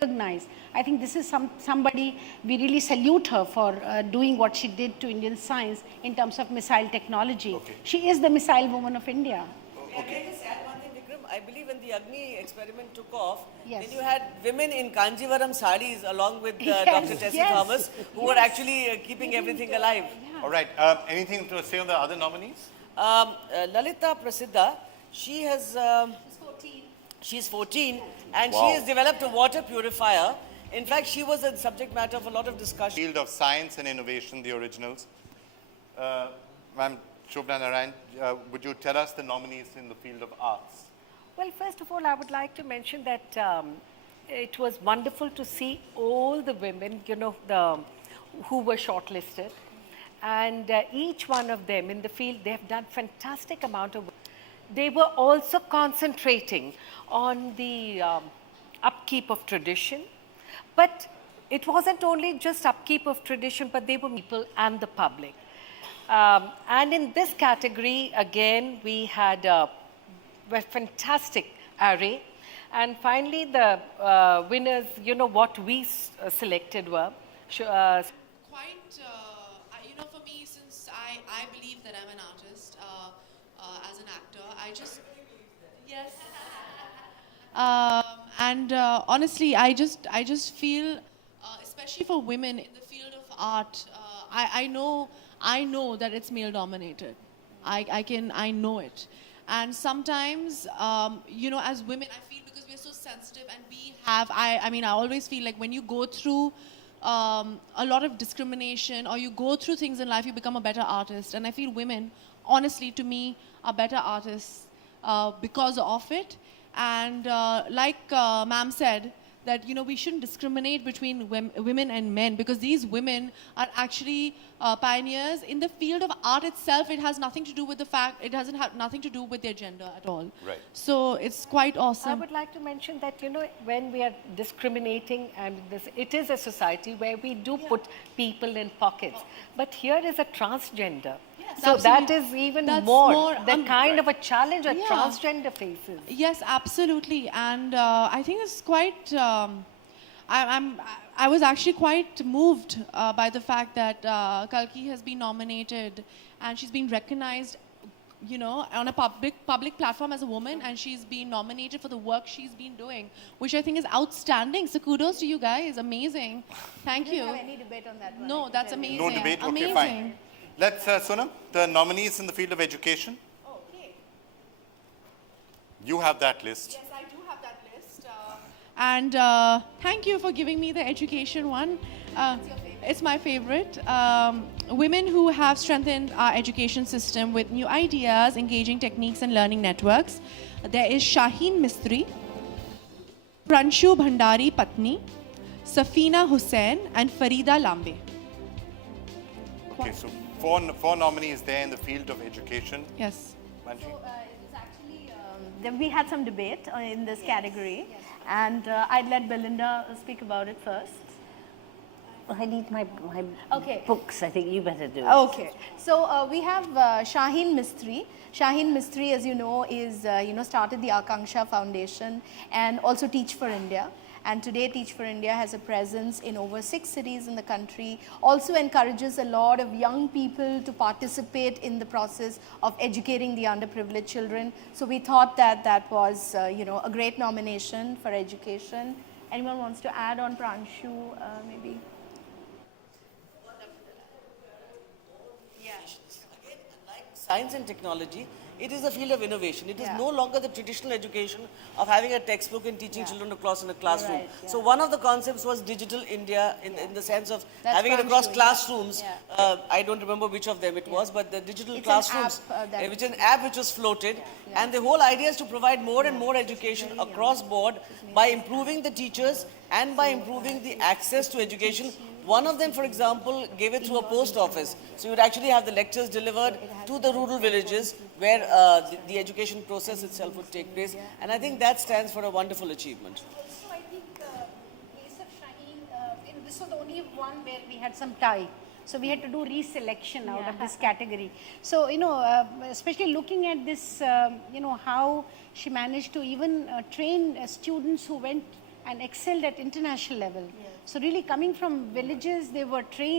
recognize. I think this is somebody we really salute her for doing what she did to Indian science in terms of missile technology. Okay. She is the missile woman of India. Okay. Can I just add one thing, Vikram? I believe when the Agni experiment took off, Yes. then you had women in Kanjivaram saris along with Yes, Dr. Tessie yes, Thomas, who were yes. actually keeping everything alive. All right. Anything to say on the other nominees? Lalita Prasiddha, she has, she's 14 and Wow. she has developed a water purifier. In fact, she was the subject matter of a lot of discussion. Field of Science and Innovation, the originals. Ma'am Shobna Narayan, would you tell us the nominees in the field of arts? Well, first of all, I would like to mention that it was wonderful to see all the women, who were shortlisted. And each one of them in the field, they have done fantastic amount of work. They were also concentrating on the upkeep of tradition. But it wasn't only just upkeep of tradition, but they were people and the public. And in this category, again, we had a fantastic array. And finally, the winners, what we selected were. For me, since I believe that I'm an artist as an actor, I just, yes. And honestly, I just feel, especially for women in the field of art, I know that it's male dominated. I know it. And sometimes, as women, I feel because we're so sensitive and we have, I always feel like when you go through a lot of discrimination or you go through things in life, you become a better artist. And I feel women, honestly, to me, are better artists because of it. And like ma'am said, that we shouldn't discriminate between women and men, because these women are actually pioneers in the field of art itself. It has nothing to do with the fact, it doesn't have nothing to do with their gender at all. Right. So it's quite awesome. I would like to mention that, when we are discriminating, and it is a society where we do put people in pockets. But here is a transgender. Yes, so that absolutely. is even That's more the kind right. of a challenge that Yeah. transgender faces. Yes, absolutely. And I think it's quite, I was actually quite moved by the fact that Kalki has been nominated and she's been recognized, on a public platform as a woman, and she's been nominated for the work she's been doing, which I think is outstanding. So kudos to you guys. Amazing. Thank you. I don't have any debate on that one. No, that's amazing. No debate? Okay, Amazing. fine. Let's, Sonam, the nominees in the field of education. Okay. You have that list. Yes, I do have that list. And thank you for giving me the education one. It's my favorite. Women who have strengthened our education system with new ideas, engaging techniques and learning networks. There is Shaheen Mistry, Pranshu Bhandari Patni, Safina Hussain and Farida Lambe. Okay, so four nominees there in the field of education. Yes. Manji? It was actually, we had some debate in this category, and I'd let Belinda speak about it first. I need my Okay. books. I think you better do it. Okay, so we have Shaheen Mistry. Shaheen Mistry, as you know, is started the Akanksha Foundation and also Teach for India. And today Teach for India has a presence in over 6 cities in the country, also encourages a lot of young people to participate in the process of educating the underprivileged children. So we thought that that was a great nomination for education. Anyone wants to add on Pranshu, maybe? Again, like science and technology, it is a field of innovation. It is Yeah. no longer the traditional education of having a textbook and teaching children across in a classroom. Right, yeah. So one of the concepts was digital India in the sense of That's having it Pranshu, across yeah. classrooms. Yeah. I don't remember which of them it was, but the digital It's an classrooms, app, that- which is an app which was floated. And the whole idea is to provide more and more education across board by improving the teachers and by improving the access to education. One of them, for example, gave it through a post office. So you would actually have the lectures delivered to the rural villages where the education process itself would take place. And I think that stands for a wonderful achievement. So I think case of Shaheen, this was the only one where we had some tie. So we had to do reselection out of this category. So, especially looking at this, how she managed to even train students who went and excelled at international level. So really coming from villages, they were trained